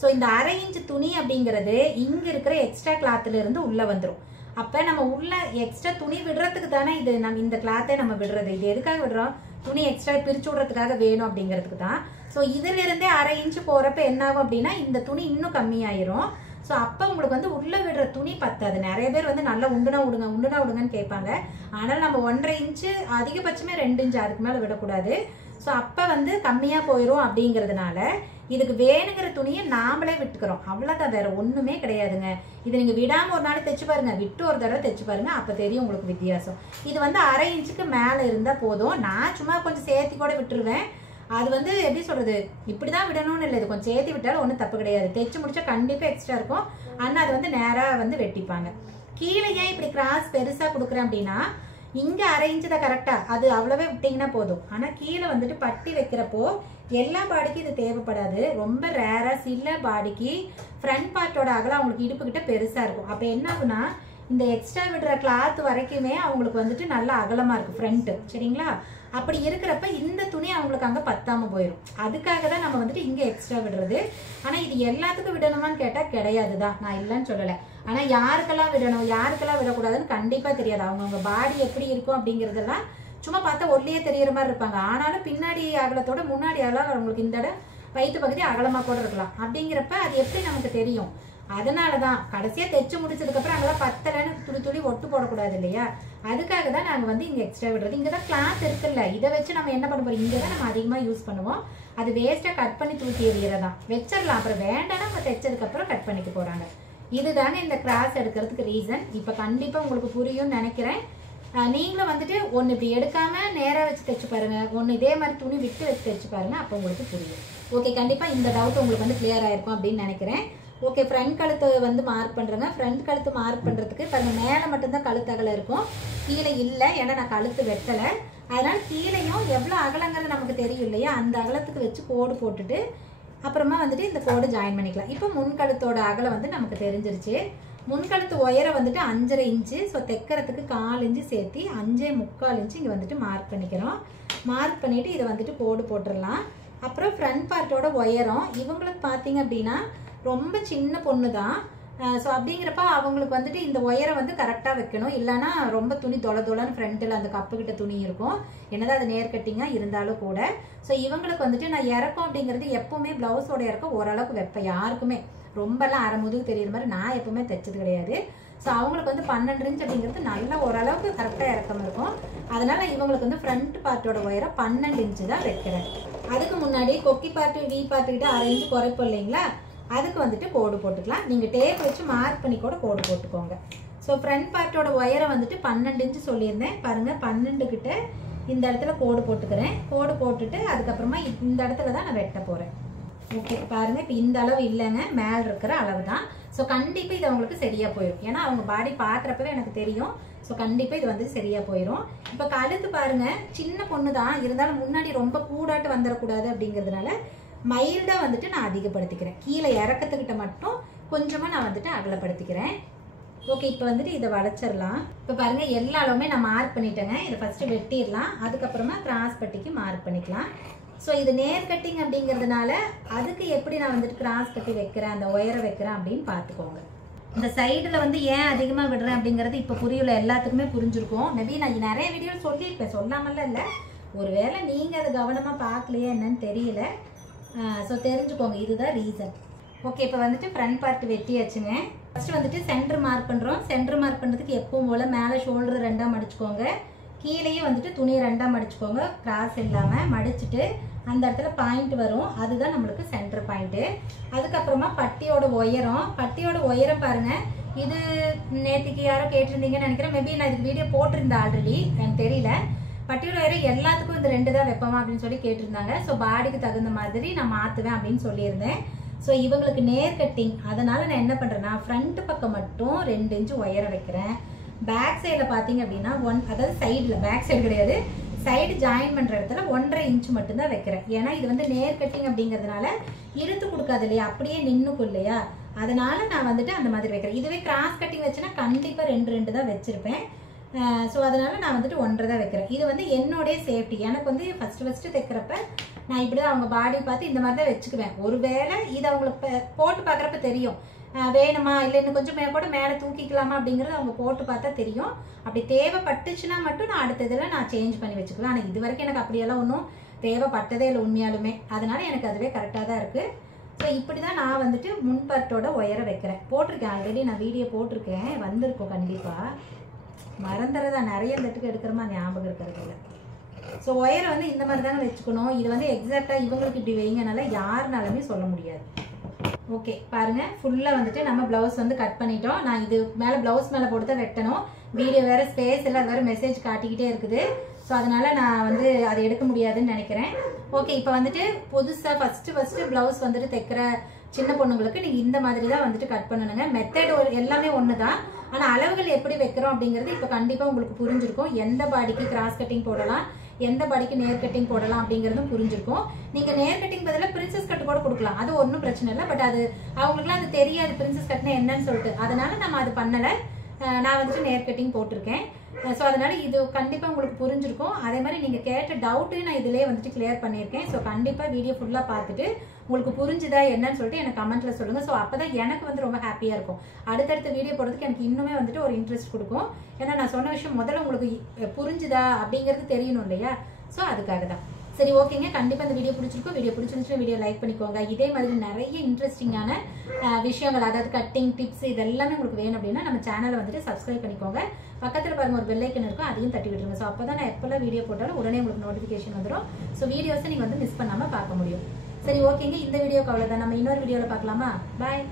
ஸோ இந்த 1/2 இன்ச் துணி அப்படிங்கிறது இங்கே இருக்கிற எக்ஸ்ட்ரா கிளாத்துல இருந்து உள்ளே வந்துடும். அப்போ நம்ம உள்ள எக்ஸ்ட்ரா துணி விடுறதுக்கு தானே இது நம்ம இந்த கிளாத்தை நம்ம விடுறது. இது எதுக்காக விடுறோம், துணி எக்ஸ்ட்ரா பிரிச்சு விடுறதுக்காக வேணும் அப்படிங்கிறதுக்கு தான். ஸோ இதிலிருந்தே 1/2 இன்ச்சு போகிறப்ப என்ன ஆகும் அப்படின்னா இந்த துணி இன்னும் கம்மியாயிரும். ஸோ அப்போ உங்களுக்கு வந்து உள்ளே விடுற துணி பத்தாது. நிறைய பேர் வந்து நல்லா உண்டுனா விடுங்கன்னு கேட்பாங்க. ஆனால் நம்ம 1/2 இன்ச்சு அதிகபட்சமே 2 இன்ச்சு, அதுக்கு மேலே விடக்கூடாது. ஸோ அப்போ வந்து கம்மியாக போயிடும். அப்படிங்கிறதுனால இதுக்கு வேணுங்கிற துணியை நாமளே விட்டுக்கிறோம், அவ்வளோதான், வேற ஒன்றுமே கிடையாதுங்க. இது நீங்கள் விடாமல் ஒரு நாள் தைச்சு பாருங்க, விட்டு ஒரு தடவை தைச்சு பாருங்க, அப்போ தெரியும் உங்களுக்கு வித்தியாசம். இது வந்து 1/2 இன்ச்சுக்கு மேலே இருந்தால் போதும். நான் சும்மா கொஞ்சம் சேர்த்து கூட விட்டுருவேன். அது வந்து எப்படி சொல்கிறது, இப்படி தான் விடணும்னு இல்லை, இது கொஞ்சம் சேர்த்து விட்டாலும் ஒன்றும் தப்பு கிடையாது. தைச்சு முடிச்சா கண்டிப்பாக எக்ஸ்ட்ரா இருக்கும். ஆனால் அது வந்து நேராக வந்து வெட்டிப்பாங்க. கீழே ஏன் இப்படி கிராஸ் பெருசாக கொடுக்குறேன் அப்படின்னா, இங்கே 1/2 இன்ச்சு தான் கரெக்டாக, அது அவ்வளோவே விட்டிங்கன்னா போதும். ஆனால் கீழே வந்துட்டு பட்டி வைக்கிறப்போ எல்லா பாடிக்கும் இது தேவைப்படாது. ரொம்ப ரேராக சில பாடிக்கு ஃப்ரண்ட் பார்ட்டோட அகலம் அவங்களுக்கு இடுப்புக்கிட்ட பெருசாக இருக்கும். அப்போ என்ன ஆகுனா, இந்த எக்ஸ்ட்ரா விடுற கிளாத் வரைக்குமே அவங்களுக்கு வந்துட்டு நல்லா அகலமாக இருக்கும் ஃப்ரண்ட்டு, சரிங்களா. அப்படி இருக்கிறப்ப இந்த துணி அவங்களுக்கு அங்கே பத்தாமல் போயிடும். அதுக்காக தான் நம்ம வந்துட்டு இங்கே எக்ஸ்ட்ரா விடுறது. ஆனால் இது எல்லாத்துக்கும் விடணுமான்னு கேட்டால் கிடையாது தான், நான் இல்லைன்னு சொல்லலை. ஆனால் யாருக்கெல்லாம் விடணும் யாருக்கெல்லாம் விடக்கூடாதுன்னு கண்டிப்பாக தெரியாது. அவங்கவுங்க பாடி எப்படி இருக்கும் அப்படிங்கிறதெல்லாம் சும்மா பார்த்தா ஒல்லியே தெரிகிற மாதிரி இருப்பாங்க. ஆனாலும் பின்னாடி அகலத்தோட முன்னாடி அகலம் அவங்களுக்கு இந்த இடம் வயிற்று பகுதி அகலமாக கூட இருக்கலாம். அப்படிங்கிறப்ப அது எப்படி நமக்கு தெரியும். அதனால தான் கடைசியாக தைச்சு முடிச்சதுக்கப்புறம் அங்கெல்லாம் பத்தலைன்னு துளி ஒட்டு போடக்கூடாது இல்லையா, அதுக்காக தான் நாங்கள் வந்து இங்கே எக்ஸ்ட்ரா விடுறது. இங்கே தான் கிளாத் இருக்குல்ல, இதை வச்சு நம்ம என்ன பண்ண போகிறோம், இங்கே தான் நம்ம அதிகமாக யூஸ் பண்ணுவோம். அது வேஸ்ட்டாக கட் பண்ணி தூக்கி எறிகிறதான், வச்சிடலாம். அப்புறம் வேண்டாம்னா நம்ம தைச்சதுக்கப்புறம் கட் பண்ணிக்க போகிறாங்க. இதுதாங்க இந்த கிராஸ் எடுக்கிறதுக்கு ரீசன். இப்போ கண்டிப்பாக உங்களுக்கு புரியும்னு நினைக்கிறேன். நீங்களும் வந்துட்டு ஒன்று இப்படி எடுக்காமல் நேராக வச்சு தைச்சு பாருங்கள், ஒன்று இதே மாதிரி துணி விட்டு வச்சு தைச்சு பாருங்கள், அப்போ உங்களுக்கு புரியும். ஓகே, கண்டிப்பாக இந்த டவுட் உங்களுக்கு வந்து கிளியர் ஆகிருக்கும் அப்படின்னு நினைக்கிறேன். ஓகே, ஃப்ரண்ட் கழுத்து வந்து மார்க் பண்ணுறேங்க. ஃப்ரண்ட் கழுத்து மார்க் பண்ணுறதுக்கு பாருங்கள், மேலே மட்டும்தான் கழுத்து அகலம் இருக்கும், கீழே இல்லை. ஏன்னா நான் கழுத்து வெட்டலை, அதனால் கீழேயும் எவ்வளோ அகலங்கிறது நமக்கு தெரியும் இல்லையா, அந்த அகலத்துக்கு வச்சு கோடு போட்டுட்டு அப்புறமா வந்துட்டு இந்த கோடு ஜாயின் பண்ணிக்கலாம். இப்போ முன்கழுத்தோட அகலம் வந்து நமக்கு தெரிஞ்சிருச்சு. முன்கழுத்து உயரம் வந்துட்டு 5.5 இன்ச்சு. ஸோ தைக்கிறதுக்கு 1/4 இன்ச்சு சேர்த்து 5.75 இன்ச்சு இங்கே வந்துட்டு மார்க் பண்ணிக்கிறோம். மார்க் பண்ணிவிட்டு இதை வந்துட்டு கோடு போட்டுடலாம். அப்புறம் ஃப்ரண்ட் பார்ட்டோட உயரம் இவங்களுக்கு பார்த்தீங்க அப்படின்னா ரொம்ப சின்ன பொண்ணு தான். ஸோ அப்படிங்கிறப்ப அவங்களுக்கு வந்துட்டு இந்த உயரம் வந்து கரெக்டாக வைக்கணும், இல்லைன்னா ரொம்ப துணி தொலைன்னு ஃப்ரண்ட்டில் அந்த கப்புக்கிட்ட துணி இருக்கும், என்னதான் அது நேர் கட்டிங்காக இருந்தாலும் கூட. ஸோ இவங்களுக்கு வந்துட்டு நான் இறக்கம் அப்படிங்கிறது எப்போவுமே ப்ளவுஸோட இறக்கம் ஓரளவுக்கு வைப்பேன். யாருக்குமே ரொம்பலாம் அரை முதுகு தெரியுற மாதிரி நான் எப்பவுமே தைச்சது கிடையாது. ஸோ அவங்களுக்கு வந்து 12 இன்ச் அப்படிங்கிறது நல்ல ஓரளவுக்கு கரெக்டாக இறக்கம் இருக்கும். அதனால இவங்களுக்கு வந்து ஃப்ரண்ட் பார்ட்டோட உயரம் 12 இன்ச்சு தான் வைக்கிறேன். அதுக்கு முன்னாடி கொக்கி பார்ட்டு வி பார்ட்டுக்கிட்ட 1/2 இன்ச்சு குறைப்போம் இல்லைங்களா, அதுக்கு வந்துட்டு கோடு போட்டுக்கலாம். நீங்கள் டேப் வச்சு மார்க் பண்ணி கூட கோடு போட்டுக்கோங்க. ஸோ ஃப்ரண்ட் பார்ட்டோட உயரம் வந்துட்டு 12 இன்ச்சு சொல்லியிருந்தேன் பாருங்கள். 12 கிட்ட இந்த இடத்துல கோடு போட்டுக்கிறேன். கோடு போட்டுட்டு அதுக்கப்புறமா இந்த இடத்துல தான் நான் வெட்ட போகிறேன். ஓகே பாருங்கள், இப்போ இந்த அளவு இல்லைங்க, மேலே இருக்கிற அளவு தான். ஸோ கண்டிப்பாக இது அவங்களுக்கு சரியாக போயிடும், ஏன்னா அவங்க பாடி பார்க்குறப்பவே எனக்கு தெரியும். ஸோ கண்டிப்பாக இது வந்து சரியாக போயிடும். இப்போ கழுத்து பாருங்கள், சின்ன பொண்ணு தான் இருந்தாலும் முன்னாடி ரொம்ப கூடாட்டு வந்துடக்கூடாது அப்படிங்கிறதுனால மைல்டாக வந்துட்டு நான் அதிகப்படுத்திக்கிறேன். கீழே இறக்கத்துக்கிட்ட மட்டும் கொஞ்சமாக நான் வந்துட்டு அகலப்படுத்திக்கிறேன். ஓகே, இப்போ வந்துட்டு இதை வளைச்சிடலாம். இப்போ பாருங்கள், எல்லா அளவுமே நான் மார்க் பண்ணிட்டேங்க. இதை ஃபஸ்ட்டு வெட்டிடலாம், அதுக்கப்புறமா கிராஸ் பட்டிக்கு மார்க் பண்ணிக்கலாம். ஸோ இது நேர் கட்டிங் அப்படிங்கிறதுனால அதுக்கு எப்படி நான் வந்துட்டு கிராஸ் கட்டி வைக்கிறேன், அந்த ஒயரை வைக்கிறேன் அப்படின்னு பார்த்துக்கோங்க. இந்த சைடில் வந்து ஏன் அதிகமாக விடுறேன் அப்படிங்கிறது இப்போ புரியல, எல்லாத்துக்குமே புரிஞ்சிருக்கும். மேபி நான் நிறைய வீடியோ சொல்லியிருப்பேன், சொல்லாமல்லாம் இல்லை. ஒருவேளை நீங்கள் அதை கவனமாக பார்க்கலையே என்னன்னு தெரியல. ஸோ தெரிஞ்சுக்கோங்க, இதுதான் ரீசன். ஓகே, இப்போ வந்துட்டு ஃப்ரண்ட் பார்ட் வெட்டியாச்சுங்க. ஃபஸ்ட்டு வந்துட்டு சென்டர் மார்க் பண்ணுறோம். சென்டர் மார்க் பண்ணுறதுக்கு எப்பவும் போல் மேலே ஷோல்டர் 2ஆக மடிச்சுக்கோங்க, கீழேயே வந்துட்டு துணி 2ஆக மடிச்சுக்கோங்க, கிராஸ் இல்லாமல் மடிச்சுட்டு அந்த இடத்துல பாயிண்ட் வரும், அதுதான் நம்மளுக்கு சென்டர் பாயிண்ட்டு. அதுக்கப்புறமா பட்டியோட உயரம் பாருங்கள். இது நேற்றுக்கு யாரோ கேட்டிருந்தீங்கன்னு நினைக்கிறேன், மேபி நான் இதுக்கு வீடியோ போட்டிருந்தேன் ஆல்ரெடி, எனக்கு தெரியல. பட்டியோட உயரம் எல்லாத்துக்கும் இந்த 2 தான் வைப்போமா அப்படின்னு சொல்லி கேட்டிருந்தாங்க. ஸோ பாடிக்கு தகுந்த மாதிரி நான் மாற்றுவேன் அப்படின்னு சொல்லியிருந்தேன். ஸோ இவங்களுக்கு நேர் கட்டிங், அதனால் நான் என்ன பண்ணுறேன்னா ஃப்ரண்ட் பக்கம் மட்டும் 2 இன்ச்சு உயரம் வைக்கிறேன். பேக் சைடில் பார்த்தீங்க அப்படின்னா அதாவது சைடில், பேக் சைடு கிடையாது, சைடு ஜாயின் பண்ணுற இடத்துல 1.5 இன்ச்சு மட்டும்தான் வைக்கிறேன். ஏன்னா இது வந்து நேர் கட்டிங் அப்படிங்கிறதுனால இழுத்து கொடுக்காது இல்லையா, அப்படியே நின்றுக்கும் இல்லையா, அதனால நான் வந்துட்டு அந்த மாதிரி வைக்கிறேன். இதுவே கிராஸ் கட்டிங் வச்சுன்னா கண்டிப்பாக 2 தான் வச்சுருப்பேன். ஸோ அதனால் நான் வந்துட்டு 1.5 தான் வைக்கிறேன். இது வந்து என்னோடைய சேஃப்டி. எனக்கு வந்து ஃபஸ்ட்டு தைக்கிறப்ப நான் இப்படி தான் அவங்க பாடி பார்த்து இந்த மாதிரி தான் வச்சுக்குவேன். ஒருவேளை இது அவங்களுக்கு போட்டு பார்க்குறப்ப தெரியும் வேணுமா இல்லை இன்னும் கொஞ்சம் கூட மேலே தூக்கிக்கலாமா அப்படிங்கிறது அவங்க போட்டு பார்த்தா தெரியும். அப்படி தேவைப்பட்டுச்சுன்னா மட்டும் நான் அடுத்த இதில் நான் சேஞ்ச் பண்ணி வச்சுக்கலாம். ஆனால் இது வரைக்கும் எனக்கு அப்படியெல்லாம் ஒன்றும் தேவைப்பட்டதே இல்லை உண்மையாலுமே, அதனால் எனக்கு அதுவே கரெக்டாக தான் இருக்குது. ஸோ இப்படி தான் நான் வந்துட்டு முன்பட்டோட உயரம் வைக்கிறேன். போட்டிருக்கேன் ஆல்ரெடி, நான் வீடியோ போட்டிருக்கேன், வந்திருக்கோம் கண்டிப்பாக. மறந்துறதா நிறைய தட்டுக்கு எடுக்கிறமா ஞாபகம் இருக்கிறது இல்லை. ஸோ ஒயரை வந்து இந்த மாதிரி தானே வச்சுக்கணும். இது வந்து எக்ஸாக்டாக இவங்களுக்கு இப்படி வைங்கனால யாருனாலுமே சொல்ல முடியாது. ஓகே பாருங்கள், ஃபுல்லாக வந்துட்டு நம்ம ப்ளவுஸ் வந்து கட் பண்ணிட்டோம். நான் இது மேலே ப்ளவுஸ் மேலே போட்டு தான் வெட்டணும். வீடியோ வேறு ஸ்பேஸ் எல்லாம் வேறு மெசேஜ் காட்டிக்கிட்டே இருக்குது. ஸோ அதனால் நான் வந்து அதை எடுக்க முடியாதுன்னு நினைக்கிறேன். ஓகே, இப்போ வந்துட்டு புதுசாக ஃபஸ்ட்டு ப்ளவுஸ் வந்துட்டு தைக்கிற சின்ன பொண்ணுங்களுக்கு நீங்கள் இந்த மாதிரி தான் வந்துட்டு கட் பண்ணணுங்க. மெத்தட் எல்லாமே ஒன்று தான், ஆனால் அளவுகள் எப்படி வைக்கிறோம் அப்படிங்கிறது இப்போ கண்டிப்பாக உங்களுக்கு புரிஞ்சிருக்கும். எந்த பாடிக்கு கிராஸ் கட்டிங் போடலாம், எந்த பாடிக்கு நேர் கட்டிங் போடலாம் அப்படிங்கிறதும் புரிஞ்சிருக்கும். நீங்கள் நேர் கட்டிங் பதிலாக பிரின்சஸ் கட் கூட கொடுக்கலாம், அது ஒன்றும் பிரச்சனை இல்லை. பட் அது அவங்களுக்குலாம் அது தெரியாது பிரின்சஸ் கட்னா என்னன்னு சொல்லிட்டு, அதனால நம்ம அது பண்ணலை. நான் வந்துட்டு நேர் கட்டிங் போட்டிருக்கேன். ஸோ அதனால் இது கண்டிப்பாக உங்களுக்கு புரிஞ்சிருக்கும். அதே மாதிரி நீங்கள் கேட்ட டவுட்டையும் நான் இதிலே வந்துட்டு கிளியர் பண்ணியிருக்கேன். ஸோ கண்டிப்பாக வீடியோ ஃபுல்லாக பார்த்துட்டு உங்களுக்கு புரிஞ்சுதா என்னன்னு சொல்லிட்டு எனக்கு கமெண்ட்டில் சொல்லுங்கள். ஸோ அப்போ தான் எனக்கு வந்து ரொம்ப ஹாப்பியாக இருக்கும். அடுத்தடுத்த வீடியோ போடுறதுக்கு எனக்கு இன்னுமே வந்துட்டு ஒரு இன்ட்ரெஸ்ட் கொடுக்கும். ஏன்னா நான் சொன்ன விஷயம் முதல்ல உங்களுக்கு புரிஞ்சுதா அப்படிங்கிறது தெரியணும் இல்லையா, ஸோ அதுக்காக தான். சரி ஓகேங்க, கண்டிப்பாக இந்த வீடியோ பிடிச்சிருக்கும். வீடியோ பிடிச்சிருந்துச்சுன்னா வீடியோ லைக் பண்ணிக்கோங்க. இதே மாதிரி நிறைய இன்ட்ரெஸ்டிங்கான விஷயங்கள், அதாவது கட்டிங் டிப்ஸ் இதெல்லாமே உங்களுக்கு வேணும் அப்படின்னா நம்ம சேனலை வந்துட்டு சப்ஸ்கிரைப் பண்ணிக்கோங்க. பக்கத்தில் பாருங்கள் ஒரு பெல் ஐக்கன் இருக்கும், அதையும் தட்டி விட்டுருங்க. ஸோ அப்போ தான் நான் எப்போல்லாம் வீடியோ போட்டாலும் உடனே உங்களுக்கு நோட்டிஃபிகேஷன் வந்துடும். ஸோ வீடியோஸை நீங்கள் வந்து மிஸ் பண்ணாமல் பார்க்க முடியும். சரி ஓகேங்க, இந்த வீடியோக்கு அவ்வளோதான். நம்ம இன்னொரு வீடியோவில் பார்க்கலாமா? பாய்.